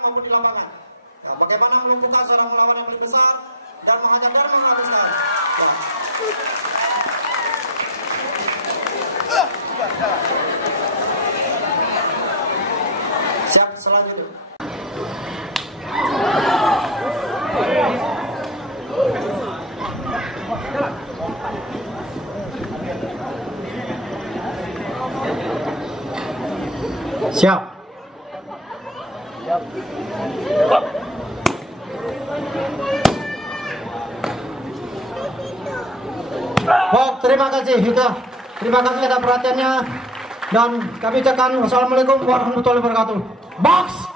maupun di lapangan. Ya, bagaimana melumpuhkan seorang melawan yang lebih besar dan menghajar Dharma yang lebih besar. Ya. Siap, selanjutnya. Siap. Baik, terima kasih itu. Terima kasih atas perhatiannya dan kami ucapkan wassalamualaikum warahmatullahi wabarakatuh. Box.